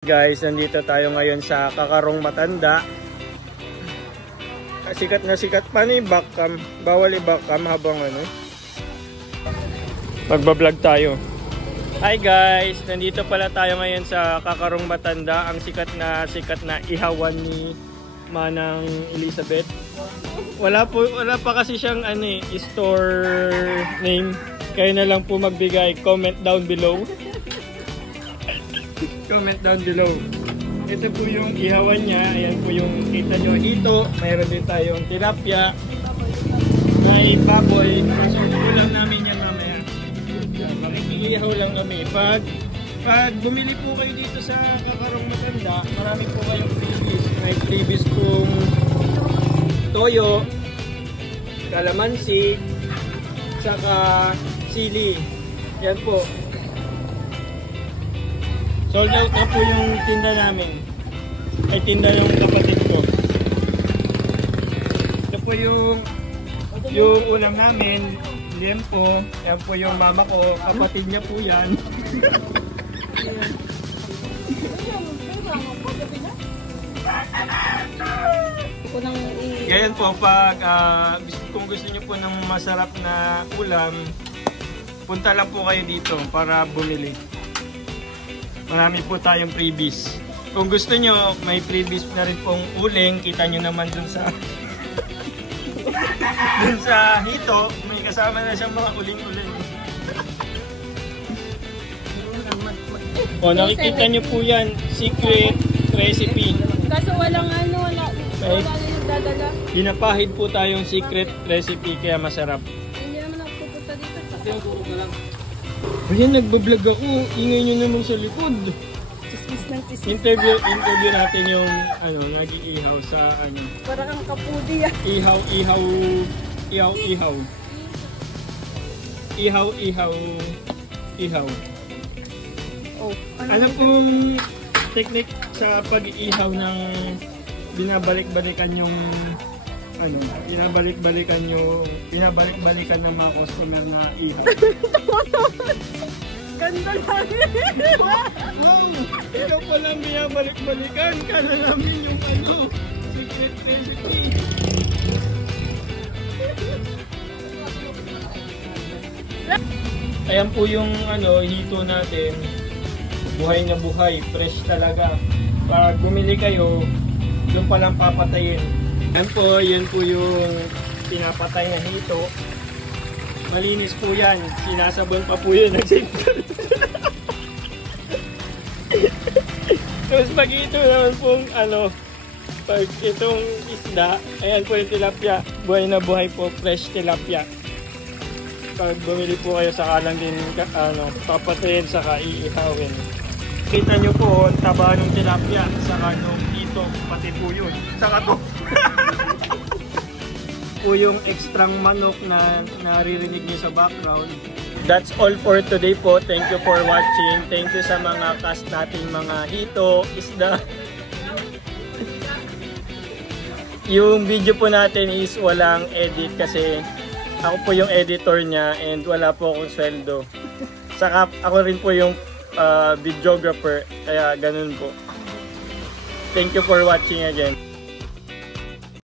Guys, nandito tayo ngayon sa Kakarong Matanda. Sikat na sikat. Paano i-backcam? Bawal i-backcam habang ano? Magbablog tayo. Hi guys, nandito pala tayo ngayon sa Kakarong Matanda. Ang sikat na ihawan ni Manang Elizabeth. Wala pa kasi siyang store name. Kayo na lang po magbigay. Comment down below. Comment down below. Ito po yung ihawan niya. Ayan po yung kita nyo dito. Mayroon din tayong tilapia. May baboy. So, ulam namin yan mamaya. Makikihaw lang kami. Pag bumili po kayo dito sa Kakarong Matanda, marami po kayong freebies. May freebies pong toyo, kalamansi, saka sili. Yan po. Sold out na po yung tinda namin. Ay, tinda yung kapatid ko. Ito po yung ulam namin. Liempo. Yan po yung mama ko. Kapatid niya po yan. Ganyan po, pag kung gusto niyo po ng masarap na ulam, punta lang po kayo dito para bumili. Marami po tayong freebies. Kung gusto nyo, may freebies na rin pong uling. Kita nyo naman dun sa dun sa hito. May kasama na siyang mga uling-uling. O, nakikita nyo po yan. Secret recipe. Kaso walang wala dadala. Hinapahid po tayong secret recipe kaya masarap. Hindi naman ako pupunta dito. Ayan, nagbablog ako. Ingay nyo naman sa likod. Interview natin yung nag-iihaw sa Parang ang kapudi yan. Ihaw. Oh, ano pong technique sa pag-iihaw ng binabalik-balikan yung binabalik-balikan ng mga customer na ihaw. Ganda lang. Wow! Ikaw palang binabalik-balikan. Kala namin yung secret recipe. Ayan po yung hito natin. Buhay na buhay. Fresh talaga. Pag bumili kayo, doon palang papatayin. Yan po yung pinapatay na hito. Malinis po yan. Sinasabon pa po yun. Tapos pag ito naman pong pag itong isda, ayan po yung tilapia. Buhay na buhay po, fresh tilapia. Pag bumili po kayo, saka lang din papatayin, saka iihawin. Kita nyo po, ang taba ng tilapia, saka nung hito, pati po yun. Saka to. Po yung extrang manok na naririnig niyo sa background. That's all for today po. Thank you for watching. Thank you sa mga cast nating mga hito, isda. Yung video po natin is walang edit kasi ako po yung editor niya and wala po akong sweldo. Saka ako rin po yung videographer, kaya ganun po. Thank you for watching again.